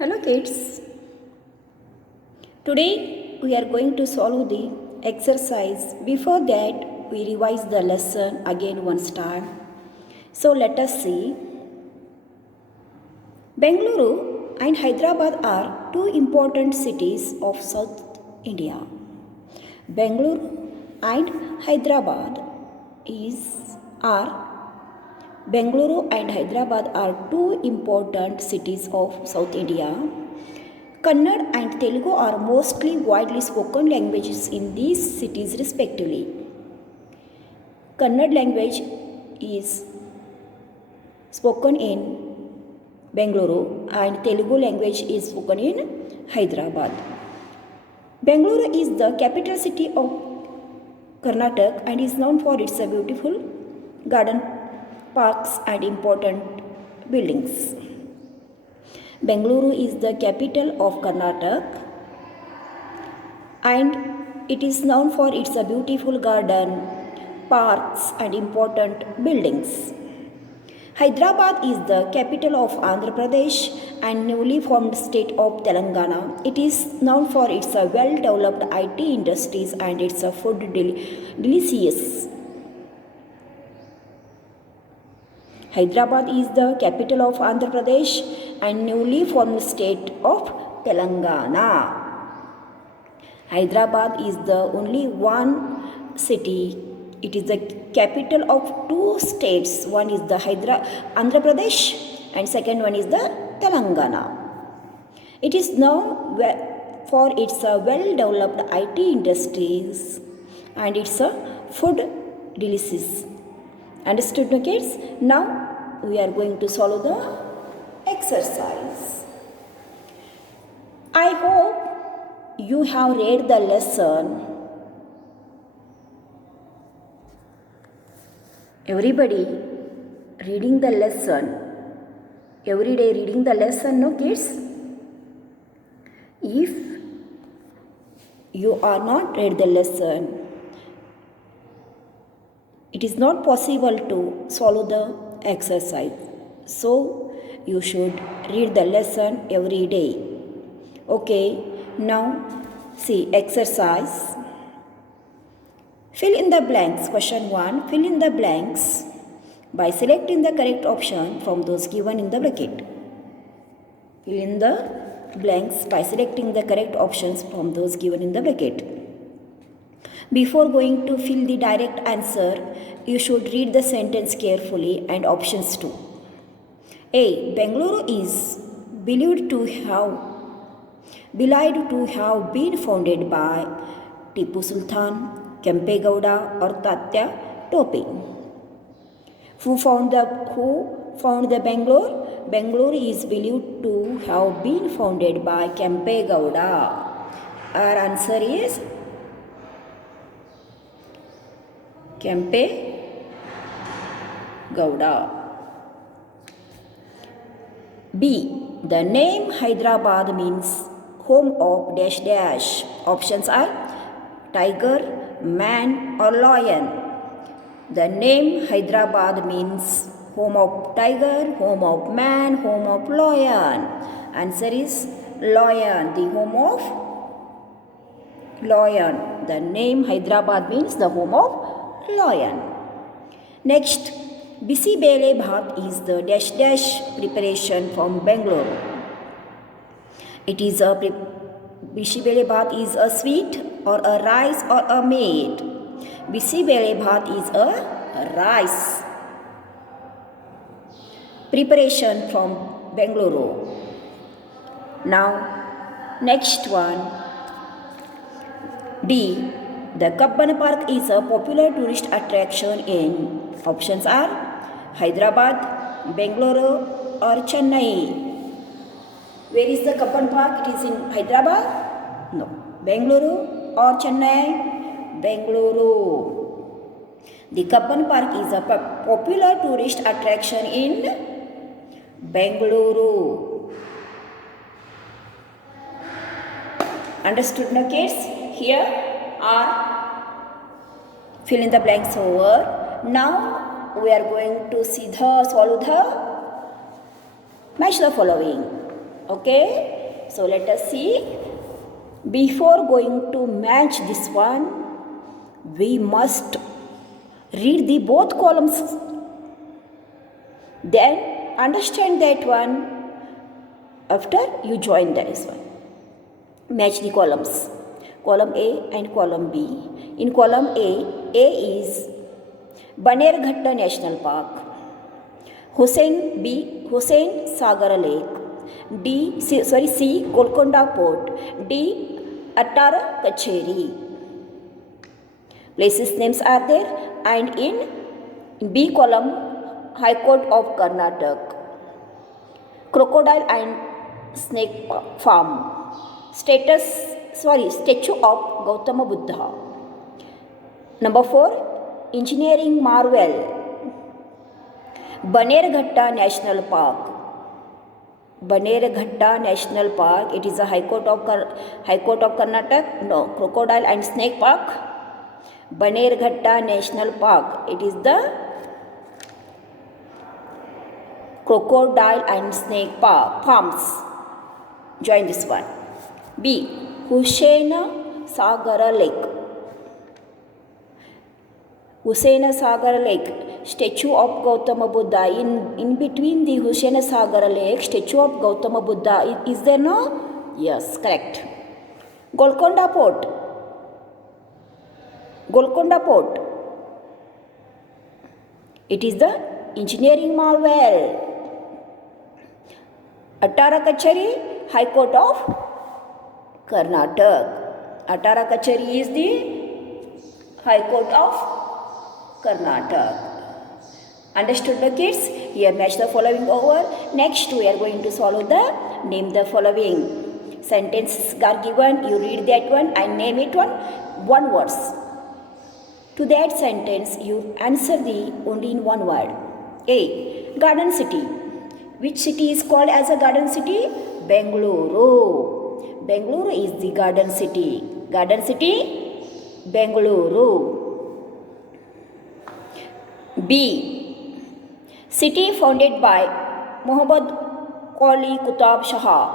Hello kids. Today we are going to solve the exercise. Before that we revise the lesson again once time. So let us see. Bengaluru and Hyderabad are two important cities of South India. Bengaluru and Hyderabad are Bengaluru and Hyderabad are two important cities of South India. Kannada and Telugu are mostly widely spoken languages in these cities respectively. Kannada language is spoken in Bengaluru and Telugu language is spoken in Hyderabad. Bengaluru is the capital city of Karnataka and is known for its beautiful garden parks and important buildings. Bengaluru is the capital of Karnataka and it is known for its beautiful garden, parks and important buildings. Hyderabad is the capital of Andhra Pradesh and newly formed state of Telangana. It is known for its well-developed IT industries and its food delicious. Hyderabad is the capital of Andhra Pradesh and newly formed state of Telangana. Hyderabad is the only one city. It is the capital of two states. One is the Andhra Pradesh and second one is the Telangana. It is known for its well-developed IT industries and its food delicious. Understood, no kids? Now we are going to solve the exercise. I hope you have read the lesson. Everybody reading the lesson. Every day reading the lesson, no kids? If you are not read the lesson, it is not possible to solve the exercise. So you should read the lesson every day. Okay, now see exercise. Fill in the blanks. Question 1. Fill in the blanks by selecting the correct option from those given in the bracket. Fill in the blanks by selecting the correct options from those given in the bracket. Before going to fill the direct answer, you should read the sentence carefully and options too. A. Bengaluru is believed to have been founded by Tipu Sultan, Kempe Gowda or Tatya Tope. Who found the Bangalore? Bangalore is believed to have been founded by Kempe Gowda. Our answer is Kempe Gowda. B. The name Hyderabad means home of dash dash. Options are tiger, man or lion. The name Hyderabad means home of tiger, home of man, home of lion. Answer is lion, the home of lion. The name Hyderabad means the home of lion. Next, Bisi Bele Bhat is the dash dash preparation from Bangalore. It is Bisi Bele Bhat is a sweet or a rice or a meat. Bisi Bele Bhat is a rice preparation from Bangalore. Now, next one. D. The Kabbana Park is a popular tourist attraction in options are Hyderabad, Bengaluru or Chennai. Where is the Kabbana Park? It is in Hyderabad? No. Bengaluru or Chennai? Bengaluru. The Kabbana Park is a popular tourist attraction in Bengaluru. Understood, no kids? Here are fill in the blanks over. Now we are going to see solve the match the following. Okay, so let us see. Before going to match this one, we must read the both columns. Then understand that one after you join this one. Match the columns. Column A and column B. In column A is Banerghatta National Park. Hussain Sagar Lake. C. Golconda Port. D. Attara Kacheri. Places names are there. And in B column, High Court of Karnataka. Crocodile and Snake Farm. Statue of Gautama Buddha. Number 4, engineering marvel. Banerghatta National Park. Banerghatta National Park. It is a High Court of Karnataka. No, Crocodile and Snake Park. Banerghatta National Park. It is the Crocodile and Snake Park farms. Join this one. B. Hussain Sagar Lake. Hussain Sagar Lake. Statue of Gautama Buddha. In between the Hussain Sagar Lake, statue of Gautama Buddha. Is there no? Yes, correct. Golconda Port. Golconda Port. It is the engineering marvel. Attara Kacheri, High Court of Karnataka. Attara Kacheri is the High Court of Karnataka. Understood the kids? Here match the following over. Next we are going to solve the name the following. Sentences are given. You read that one and name it one words. To that sentence you answer the only in one word. A. Garden city. Which city is called as a garden city? Bengaluru. Bengaluru is the garden city. Garden city, Bengaluru. B. City founded by Muhammad Qali Qutb Shah.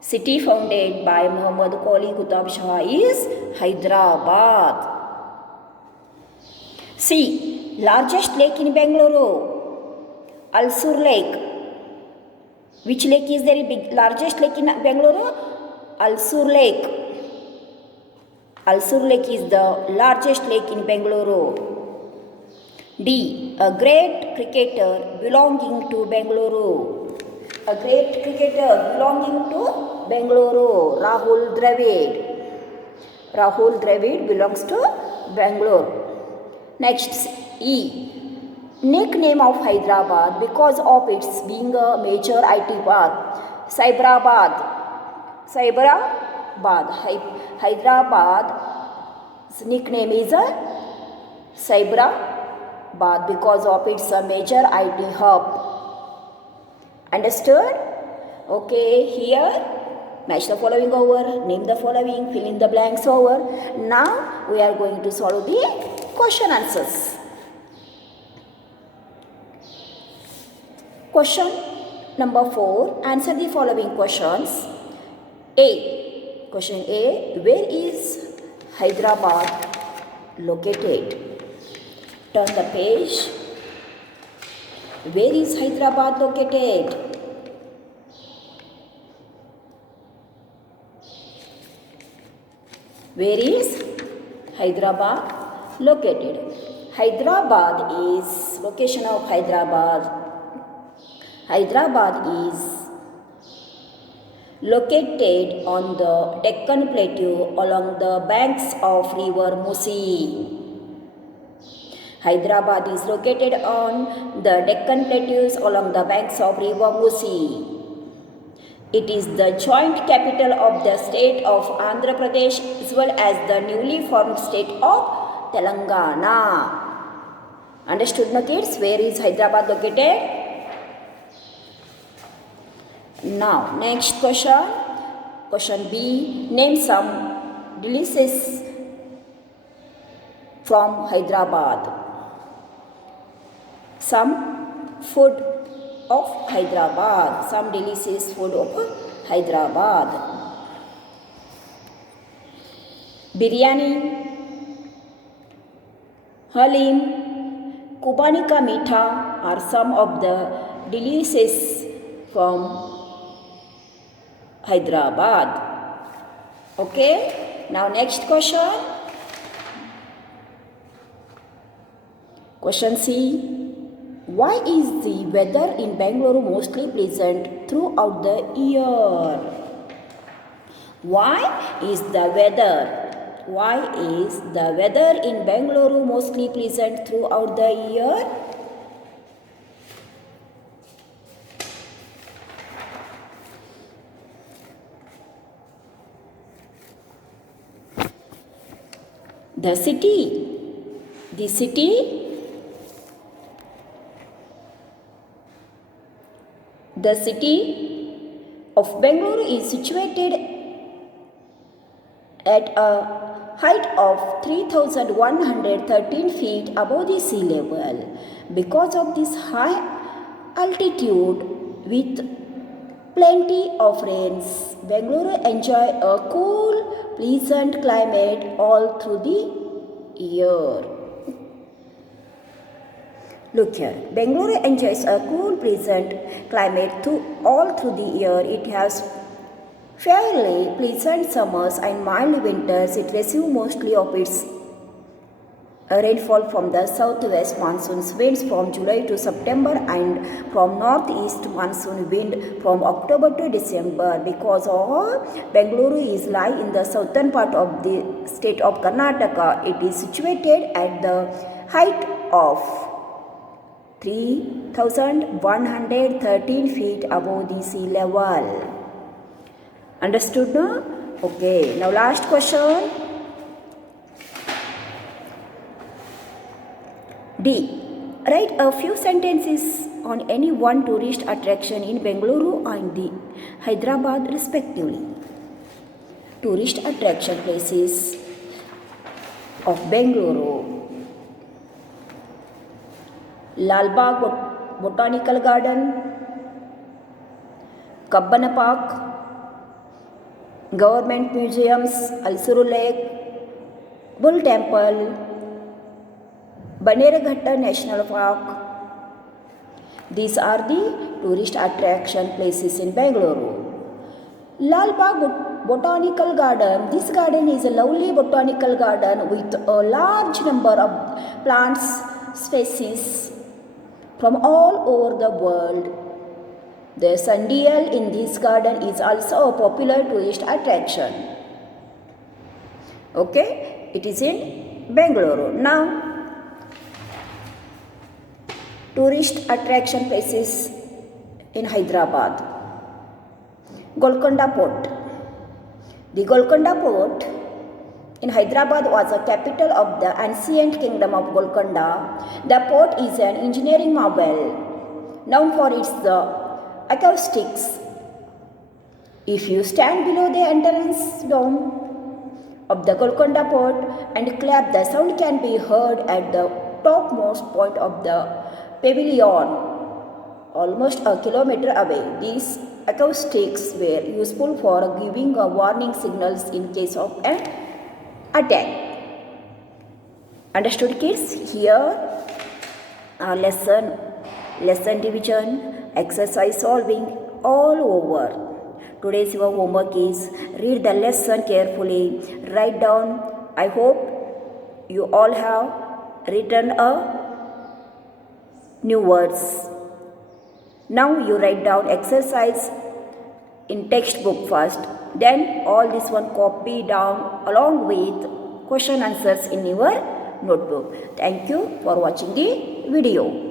City founded by Muhammad Qali Qutb Shah is Hyderabad. C. Largest lake in Bengaluru. Alsur Lake. Which lake is there big largest lake in Bengaluru? Alsur Lake. Alsur Lake is the largest lake in Bengaluru. D. A great cricketer belonging to Bengaluru. A great cricketer belonging to Bengaluru. Rahul Dravid. Rahul Dravid belongs to Bangalore. Next, E. Nickname of Hyderabad because of its being a major IT park. Cyberabad. Hyderabad's nickname is Cyberabad because of its a major IT hub. Understood? Okay, here match the following over, name the following, fill in the blanks over. Now we are going to solve the question answers. Question number 4. Answer the following questions. A. Question A. Where is Hyderabad located? Turn the page. Where is Hyderabad located? Where is Hyderabad located? Hyderabad is location of Hyderabad. Hyderabad is located on the Deccan Plateau along the banks of river Musi. Hyderabad is located on the Deccan Plateaus along the banks of river Musi. It is the joint capital of the state of Andhra Pradesh as well as the newly formed state of Telangana. Understood, no kids? Where is Hyderabad located? Now, next question. Question B. Name some delicacies from Hyderabad. Some food of Hyderabad. Some delicious food of Hyderabad. Biryani, Halim, Kubani ka meetha are some of the delicious from Hyderabad. Okay, now next question. Question C. Why is the weather in Bangalore mostly pleasant throughout the year? Why is the weather in Bangalore mostly pleasant throughout the year? The city of Bangalore is situated at a height of 3,113 feet above the sea level. Because of this high altitude with plenty of rains, Bangalore enjoys a cool, pleasant climate all through the year. Look here, Bangalore enjoys a cool, pleasant climate all through the year. It has fairly pleasant summers and mild winters. It receives mostly of its rainfall from the southwest monsoon winds from July to September and from northeast monsoon wind from October to December. Because Bangalore is lie in the southern part of the state of Karnataka, it is situated at the height of 3,113 feet above the sea level. Understood now? Okay, now last question. D. Write a few sentences on any one tourist attraction in Bengaluru and the Hyderabad respectively. Tourist attraction places of Bengaluru. Lalbagh Botanical Garden, Kabbana Park, Government Museums, Alsuru Lake, Bull Temple, Bannerghatta National Park. These are the tourist attraction places in Bengaluru. Lalbagh Botanical Garden. This garden is a lovely botanical garden with a large number of plants species from all over the world. The sundial in this garden is also a popular tourist attraction. Okay, it is in Bengaluru. Now, tourist attraction places in Hyderabad. Golconda Port. The Golconda Port in Hyderabad was the capital of the ancient kingdom of Golconda. The port is an engineering marvel known for its acoustics. If you stand below the entrance dome of the Golconda Port and clap, the sound can be heard at the topmost point of the pavilion, almost a kilometer away. These acoustics were useful for giving warning signals in case of an attack. Understood, kids? Here are lesson division, exercise solving all over. Today's your homework is read the lesson carefully, write down. I hope you all have written new words. Now you write down exercise in textbook first, then all this one copy down along with question answers in your notebook. Thank you for watching the video.